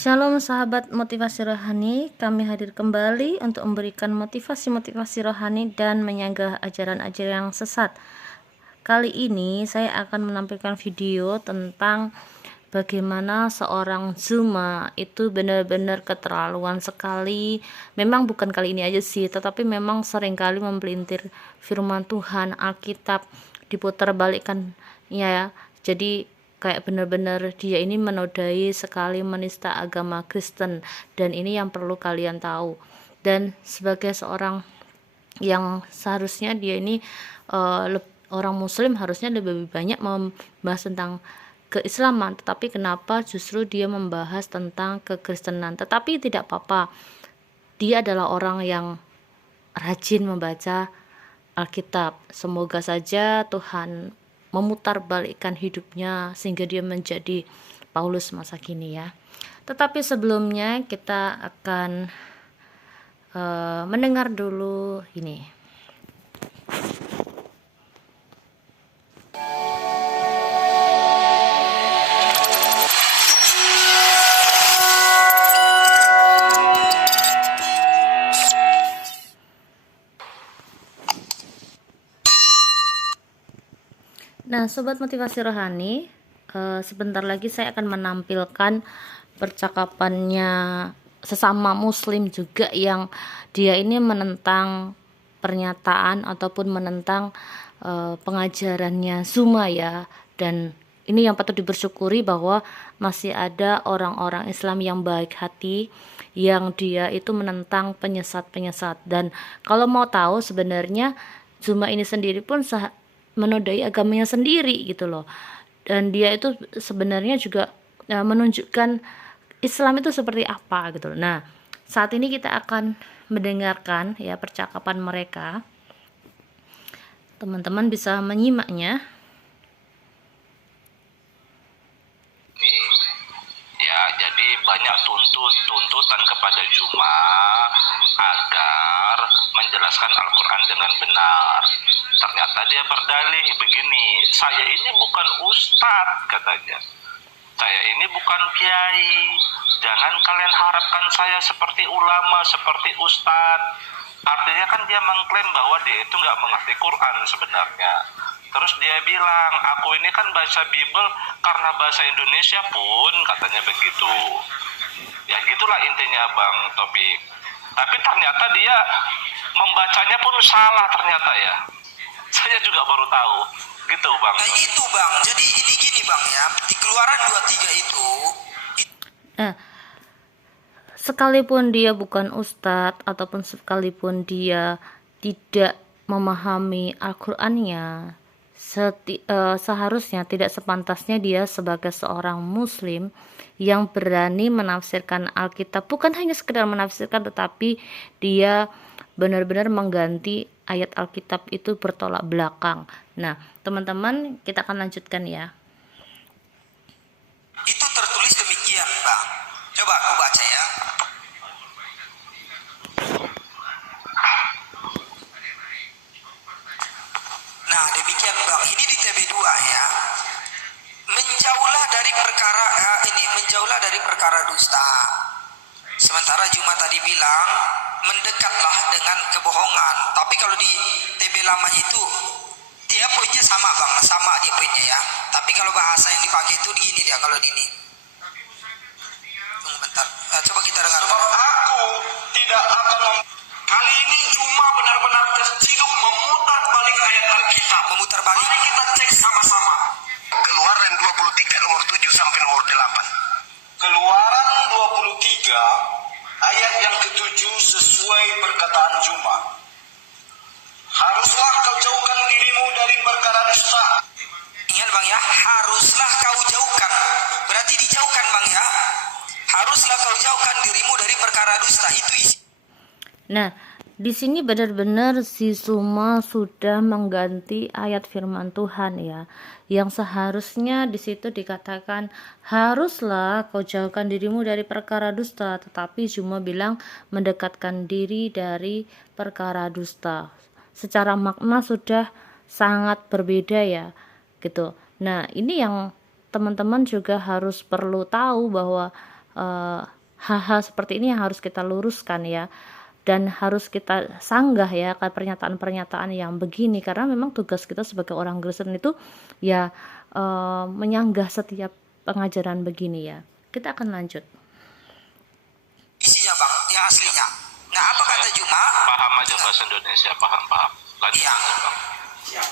Shalom sahabat motivasi rohani, kami hadir kembali untuk memberikan motivasi-motivasi rohani dan menyanggah ajaran-ajaran yang sesat. Kali ini saya akan menampilkan video tentang bagaimana seorang Zuma itu benar-benar keterlaluan sekali. Memang bukan kali ini aja sih, tetapi memang seringkali mempelintir firman Tuhan, Alkitab, diputar balikkan ya. Jadi kayak benar-benar dia ini menodai sekali, menista agama Kristen, dan ini yang perlu kalian tahu. Dan sebagai seorang yang seharusnya dia ini orang muslim harusnya lebih banyak membahas tentang keislaman, tetapi kenapa justru dia membahas tentang kekristenan. Tetapi tidak apa-apa, dia adalah orang yang rajin membaca Alkitab. Semoga saja Tuhan memutarbalikkan hidupnya sehingga dia menjadi Paulus masa kini ya. Tetapi sebelumnya kita akan mendengar dulu ini. Nah, sobat motivasi rohani, sebentar lagi saya akan menampilkan percakapannya sesama muslim juga yang dia ini menentang pernyataan ataupun menentang pengajarannya Zuma ya. Dan ini yang patut dibersyukuri bahwa masih ada orang-orang Islam yang baik hati yang dia itu menentang penyesat-penyesat. Dan kalau mau tahu sebenarnya Zuma ini sendiri pun menodai agamanya sendiri gitu loh. Dan dia itu sebenarnya juga menunjukkan Islam itu seperti apa gitu loh. Nah, saat ini kita akan mendengarkan ya percakapan mereka. Teman-teman bisa menyimaknya. Ya, jadi banyak tuntutan kepada Zuma agar menjelaskan Al-Quran dengan benar. Ternyata dia berdalih begini, saya ini bukan ustadz katanya, saya ini bukan kiai, jangan kalian harapkan saya seperti ulama, seperti ustadz. Artinya kan dia mengklaim bahwa dia itu nggak mengerti Quran sebenarnya. Terus dia bilang, aku ini kan baca Bible karena bahasa Indonesia pun, katanya begitu. Ya gitulah intinya Bang Topik. Tapi ternyata dia membacanya pun salah ternyata ya. Saya juga baru tahu. Gitu Bang. Nah itu Bang, jadi ini gini Bang ya, di Keluaran 23 itu sekalipun dia bukan ustadz ataupun sekalipun dia tidak memahami Al-Qur'annya, seharusnya tidak sepantasnya dia sebagai seorang muslim yang berani menafsirkan Alkitab, bukan hanya sekedar menafsirkan tetapi dia benar-benar mengganti ayat Alkitab itu bertolak belakang. Nah, teman-teman, kita akan lanjutkan ya. itu tertulis demikian Bang. Coba aku baca ya. Nah demikian Bang, ini di TB2 ya. Menjauhlah dari perkara menjauhlah dari perkara dusta. Sementara Zuma tadi bilang mendekatlah dengan kebohongan. Tapi kalau di TB lama itu dia poinnya sama Bang, sama dia poinnya ya. Tapi kalau bahasa yang dipakai itu gini dia kalau ini. Tunggu bentar. Coba kita dengar. Sebab aku tidak akan kali ini Zuma benar-benar terciduk memutar balik ayat Alkitab. Memutar balik. Mari kita cek sama-sama. Keluaran 23 nomor 7 sampai nomor 8. Keluaran 23 ayat yang ke-7 sesuai perkataan Zuma. Haruslah kau jauhkan dirimu dari perkara dusta. Ingat Bang ya, haruslah kau jauhkan. Berarti dijauhkan Bang ya. Haruslah kau jauhkan dirimu dari perkara dusta. Itu isi. Nah, di sini benar-benar si Zuma sudah mengganti ayat firman Tuhan ya, yang seharusnya di situ dikatakan haruslah kau jauhkan dirimu dari perkara dusta, tetapi Zuma bilang mendekatkan diri dari perkara dusta. Secara makna sudah sangat berbeda ya, gitu. Nah, ini yang teman-teman juga harus perlu tahu bahwa hal-hal seperti ini yang harus kita luruskan ya, dan harus kita sanggah ya kayak pernyataan-pernyataan yang begini, karena memang tugas kita sebagai orang Kristen itu ya menyanggah setiap pengajaran begini ya. Kita akan lanjut. Isinya bang, yang aslinya. Nah apa kata Juma? Paham aja bahasa Indonesia, paham. Lanjut, Iya.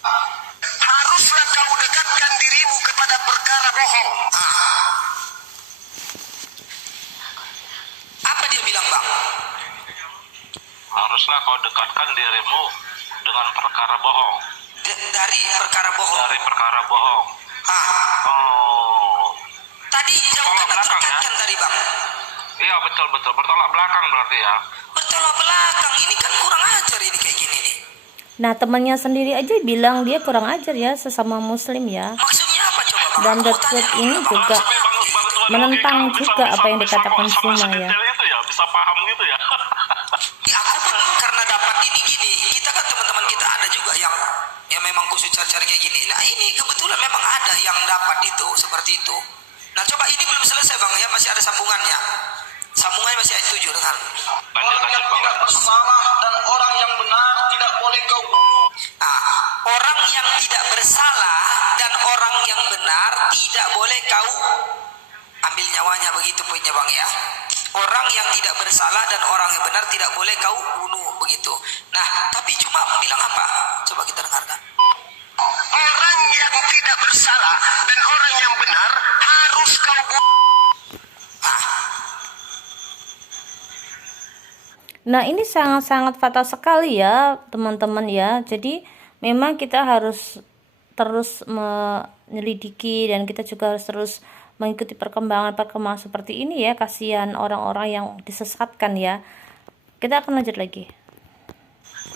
Bang. Haruslah kau dekatkan dirimu kepada perkara bohong. Apa dia bilang bang? Haruslah kau dekatkan dirimu dengan perkara bohong. Dari perkara bohong. Dari perkara bohong. Oh. Tadi jauhkan atau belakang, dekatkan tadi bang? Iya betul. Bertolak belakang berarti ya. Bertolak belakang, ini kan kurang ajar ini kayak gini nih. Nah, temannya sendiri aja bilang dia kurang ajar ya sesama muslim ya. Maksudnya apa coba bang? Dan Aku mau Daud tanya ini dulu, juga Tuhan menentang logika, juga apa yang dikatakan bisa Zuma ya. sedetail itu ya, bisa paham gitu ya. Aku pun karena dapat ini gini, kita kan teman-teman kita ada juga yang memang khusus cari-cari kayak gini. Nah ini kebetulan memang ada yang dapat itu seperti itu. Nah coba ini belum selesai bang ya, masih ada sambungannya. Sambungannya masih ayat 7 dengan Lanjut Tidak Bang. bersalah dan orang yang benar tidak boleh kau bunuh. orang yang tidak bersalah dan orang yang benar tidak boleh kau ambil nyawanya, begitu poinnya bang ya. Orang yang tidak bersalah dan orang yang benar tidak boleh kau bunuh, begitu. Nah tapi cuma bilang apa? Coba kita dengarkan. Orang yang tidak bersalah dan orang yang benar harus kau bunuh. Nah, ini sangat-sangat fatal sekali ya, teman-teman ya. Jadi, memang kita harus terus menyelidiki dan kita juga harus terus mengikuti perkembangan-perkembangan seperti ini ya. Kasihan orang-orang yang disesatkan ya. Kita akan lanjut lagi.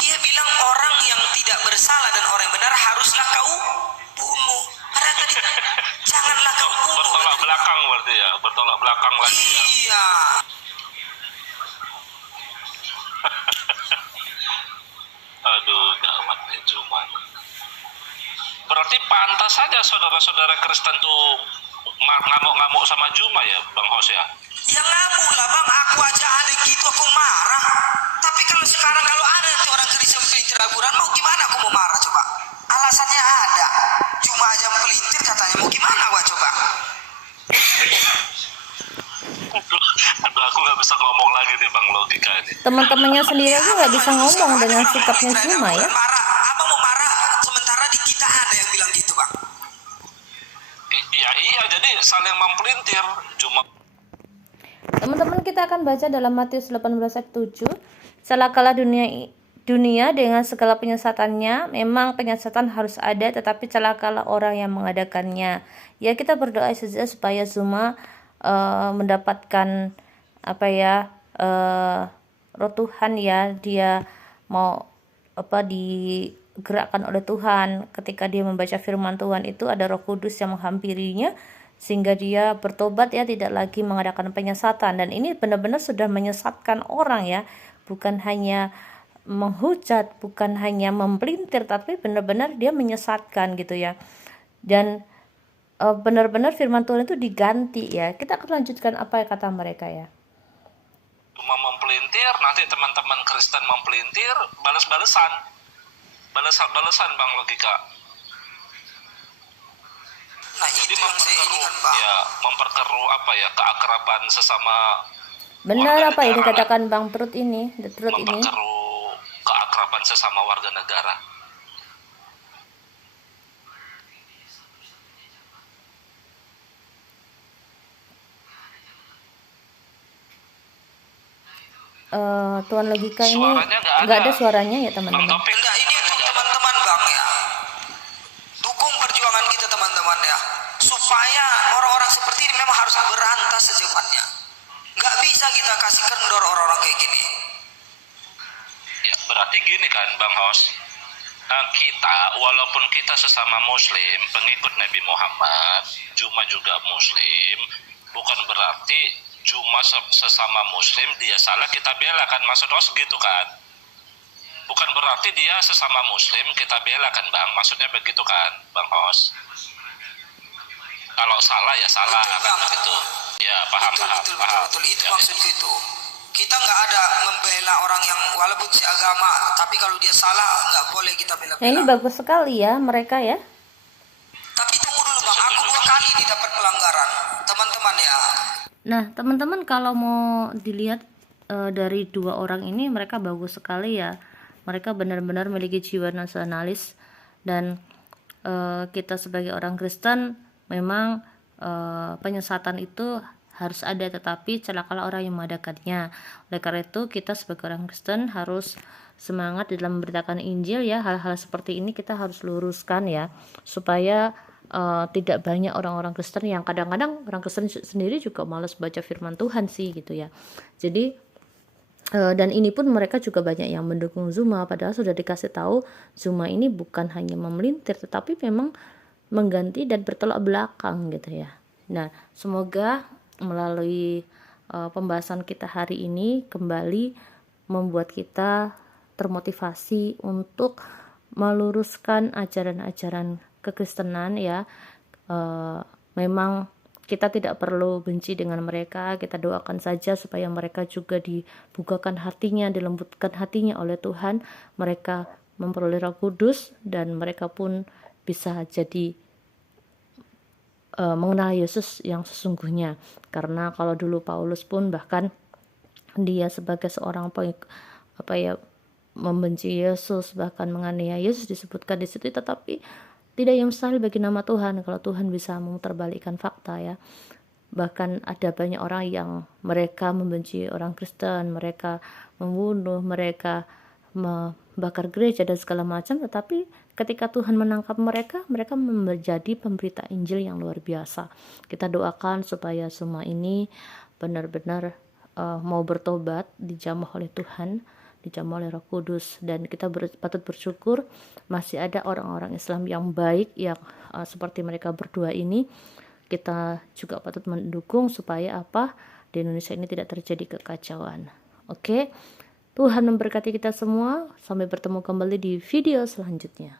Dia bilang orang yang tidak bersalah dan orang yang benar haruslah kau bunuh. Padahal tadi janganlah kau bunuh. Bertolak belakang berarti ya, bertolak belakang lagi ya. Iya. Aduh, gawat nih Juma. Berarti pantas saja saudara-saudara Kristen tuh ngamuk-ngamuk sama Juma ya, Bang Hos ya? Ya ngamuk lah bang, aku aja ada gitu aku marah. Tapi kalau sekarang kalau ada nanti orang Kristen pelintir Al-Quran, mau gimana aku mau marah coba? Alasannya ada. Cuma aja pelintir katanya, mau gimana gua coba? Aduh, aku nggak bisa ngomong lagi nih Bang, logika ini. Teman-temannya sendiri aja nggak bisa ngomong dengan sikapnya Zuma ya. Marah, apa mau marah? Sementara di kita ada yang bilang gitu bang. Iya, jadi saling mempelintir. Juma. Teman-teman, kita akan baca dalam Matius 18 ayat 7. Celakalah dunia dengan segala penyesatannya. Memang penyesatan harus ada, tetapi celakalah orang yang mengadakannya. Ya, kita berdoa saja supaya Zuma mendapatkan roh Tuhan ya. Dia mau digerakkan oleh Tuhan ketika dia membaca firman Tuhan, itu ada Roh Kudus yang menghampirinya sehingga dia bertobat ya, tidak lagi mengadakan penyesatan. Dan ini benar-benar sudah menyesatkan orang ya, bukan hanya menghujat, bukan hanya mempelintir, tapi benar-benar dia menyesatkan gitu ya. Dan benar-benar firman Tuhan itu diganti ya. Kita akan lanjutkan apa yang kata mereka ya. Cuma mempelintir, nanti teman-teman Kristen mempelintir, balas-balesan Bang, logika. Nah itu Jadi yang saya ini kan bang. ya, memperkeruh keakraban sesama. Benar apa yang negara. dikatakan Bang Trut ini, The Truth ini. Memperkeruh keakraban sesama warga negara. Tuan logika ini Suaranya nggak ada suaranya ya teman-teman. Bang Taufik. Enggak, ini untuk teman-teman bang ya. Dukung perjuangan kita teman-teman ya. Supaya orang-orang seperti ini memang harus berantas secepatnya. Nggak bisa kita kasih kendor orang-orang kayak gini. Ya, berarti gini kan Bang Hos. Kita, walaupun kita sesama muslim, pengikut Nabi Muhammad, Juma juga muslim, bukan berarti Juma sesama muslim dia salah kita bela kan, maksud Hos gitu kan. Bukan berarti dia sesama muslim kita bela kan Bang, maksudnya begitu kan Bang Hos. Kalau salah ya salah kan gitu. Ya, paham, Betul, paham, betul, betul, paham. betul. Itu Ya. maksudku itu. Kita nggak ada membela orang yang walaupun seagama, tapi kalau dia salah nggak boleh kita Nah, ini bela-bela. bagus sekali ya mereka ya. Tapi tunggu dulu bang, aku 2 kali ini dapat pelanggaran, teman-teman ya. Nah, teman-teman kalau mau dilihat dari 2 orang ini mereka bagus sekali ya. Mereka benar-benar memiliki jiwa nasionalis dan kita sebagai orang Kristen memang penyesatan itu harus ada, tetapi celakalah orang yang mengadakannya. Oleh karena itu kita sebagai orang Kristen harus semangat dalam memberitakan Injil ya. Hal-hal seperti ini kita harus luruskan ya, supaya tidak banyak orang-orang Kristen yang kadang-kadang orang Kristen sendiri juga malas baca firman Tuhan sih gitu ya. Jadi dan ini pun mereka juga banyak yang mendukung Zuma, padahal sudah dikasih tahu Zuma ini bukan hanya memelintir tetapi memang mengganti dan bertolak belakang gitu ya. Nah, semoga melalui pembahasan kita hari ini kembali membuat kita termotivasi untuk meluruskan ajaran-ajaran kekristenan ya. Memang kita tidak perlu benci dengan mereka, kita doakan saja supaya mereka juga dibukakan hatinya, dilembutkan hatinya oleh Tuhan, mereka memperoleh Roh Kudus dan mereka pun bisa jadi mengenal Yesus yang sesungguhnya. Karena kalau dulu Paulus pun bahkan dia sebagai seorang membenci Yesus, bahkan menganiaya Yesus disebutkan di situ, tetapi tidak yang mustahil bagi nama Tuhan kalau Tuhan bisa memutarbalikkan fakta ya. Bahkan ada banyak orang yang mereka membenci orang Kristen, mereka membunuh, mereka membakar gereja dan segala macam, tetapi ketika Tuhan menangkap mereka, mereka menjadi pemberita Injil yang luar biasa. Kita doakan supaya semua ini benar-benar mau bertobat, dijamah oleh Tuhan, dijamah oleh Roh Kudus, dan kita patut bersyukur masih ada orang-orang Islam yang baik yang seperti mereka berdua ini. Kita juga patut mendukung supaya di Indonesia ini tidak terjadi kekacauan. Oke, Tuhan memberkati kita semua. Sampai bertemu kembali di video selanjutnya.